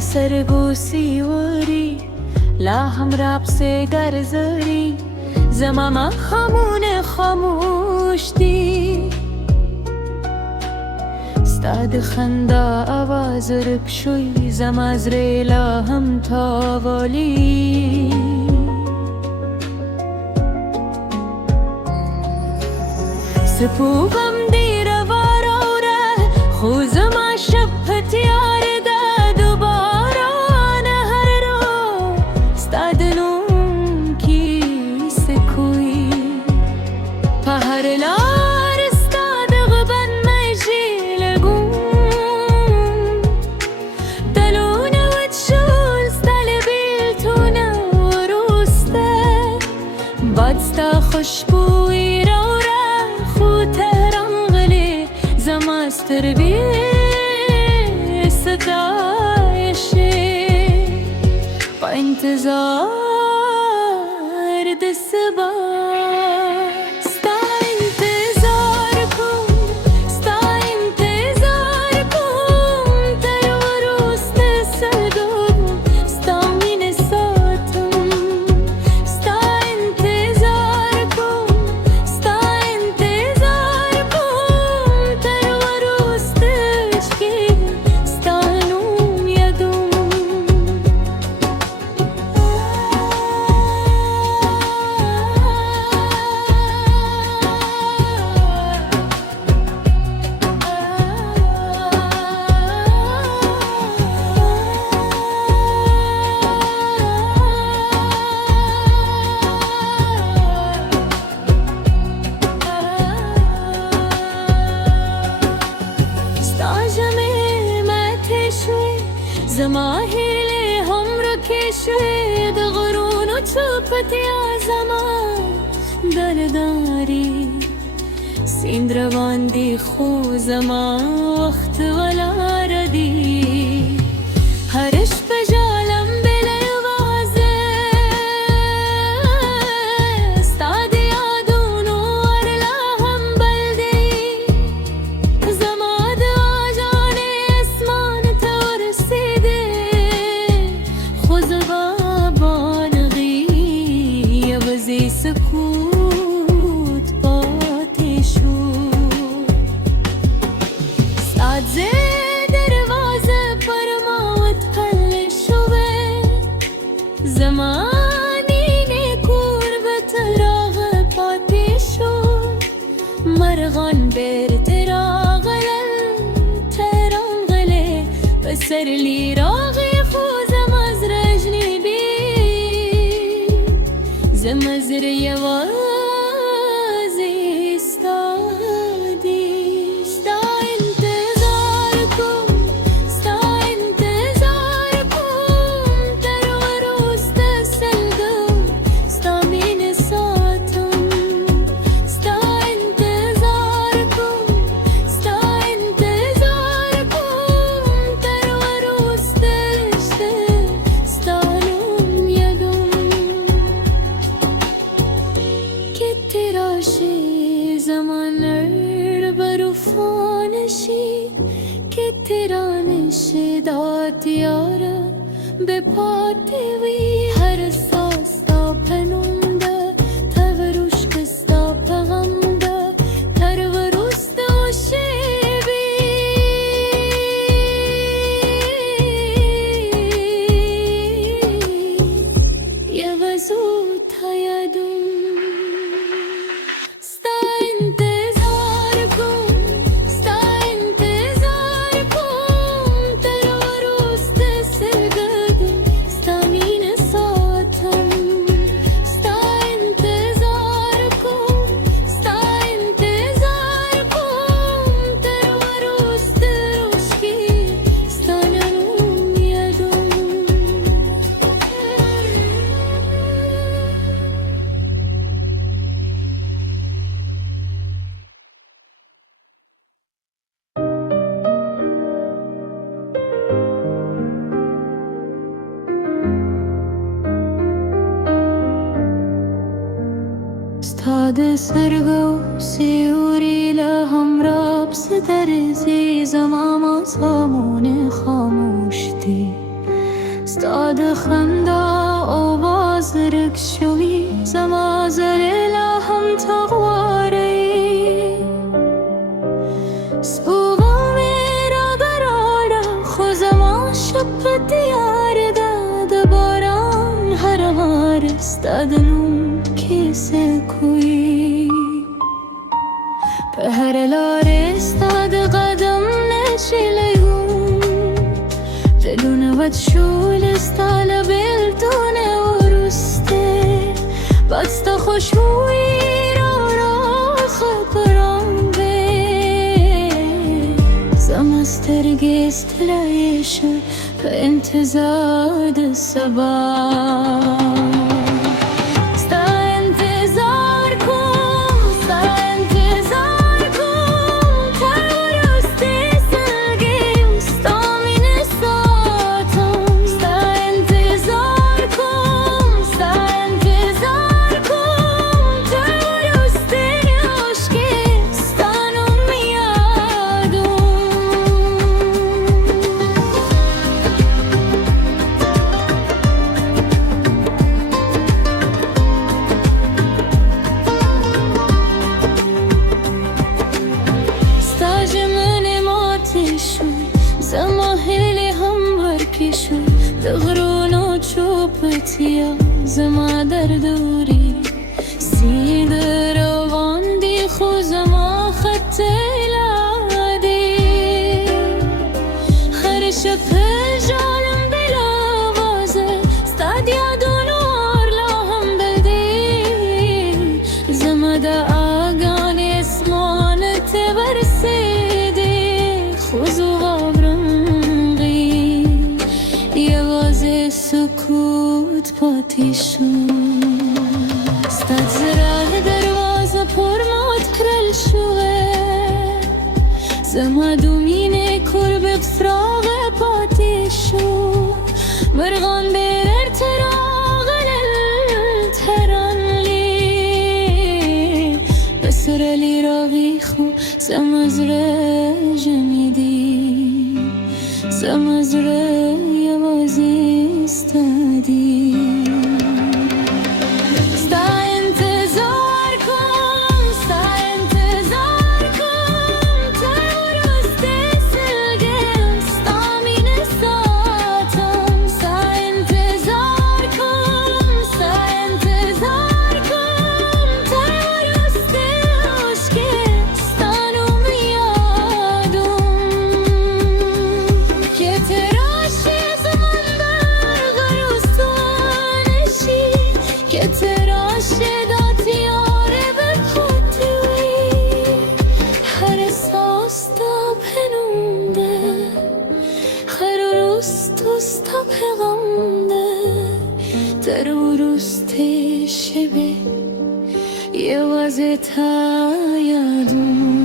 سربوسی وری لا هم رب سے گرزری زماما خمون خاموش دی استاد خندا آواز رب شوی زماز ریلا هم تاوالی سپوغم دی روارا خوز ما شب تیار دا دوباره هر رو استاد نوم کی سکوی پهر لار استاد غبن مجی لگون دلون وتشول استال بیلتونه وروسته بادستا خوشبوی رو ماستر بی ستایشی با انتظار دست با ستا انتظار کن ستا انتظار کن تر وروست سلگم ستا مین ساتم ستا انتظار کن ستا انتظار کن تر زماهیلی هم رکشی دغرون و چوپتی زمان دلداری سیند روان دی خو زمان وقت ولا ردی هرش بجالم بلی وازه استاد یادون و ارلا هم بلدی زماد آجان اسمان تورسیده خوز بابانغی یوزی سکوت باتی شد استاد زی دروازه پرماوت پل شوه زمانی نیکور به تراغ باتی شد مرغان بر تران غله بسر لی راغی خوزم از رجنی بی زمزر یوازی استادی ستا انتظار کن ستا انتظار کن در وروست سلگم ستا مین ساتم ستا انتظار کن ستا انتظار کن در وروست ستا نوم یدم که تراشی زمانر بروفانشی که ترانشی داتیاره به پاتوی هر ساستا پنونده توروش کستا پغمده تر وروست و شیبی یه وزود تایدون ستا انتظار کن ستا انتظار کن تر وروست سرگدم ستا مین ساتم ستا انتظار کن ستا انتظار کن تر وروست روشکی ستا ننوم یدم استاد سرگو سیوری لهم رب سترزی زماما سامون خاموشتی داد خندا آواز رک شوی زمازر لهم تغواری سبوغا میرا برارا خوزما شب دیار داد باران هر هارستادنو کیسه کوی به هر لارستاد قدم نشیلیون دلونه ود شول استال بلدونه ورسته بستا خوشوی را خبرم به زمسترگی استلایشه به انتظار ده سبا زماهلی هم برکشو دغرون و چوبتیا زما در دوری سید روان دی خوزما خط لادی هر شب جالم بلا بازه ستادیا دونور لاهم بلدی زما دا آگان اسمان تبرسیدی خوزو سکوت پاتیشون استاد زراه دروازه پرمات کرل شوه زما دومینه کرب بفراغ پاتیشو مرغان بر تراغ للتران لی بسر لی راغی خو زمزره جمیدی زمزره یوازی استادی ستا انتظار کن تا ورسته سلگم ستا مینه ساتم ستا انتظار کن تا ورسته عشق ستانو میادم که تراشه که تراشه داتیاره به پاتوی هر ساستا پنونده هر روستوستا پغمده در روسته شبه یه وزه تا یادم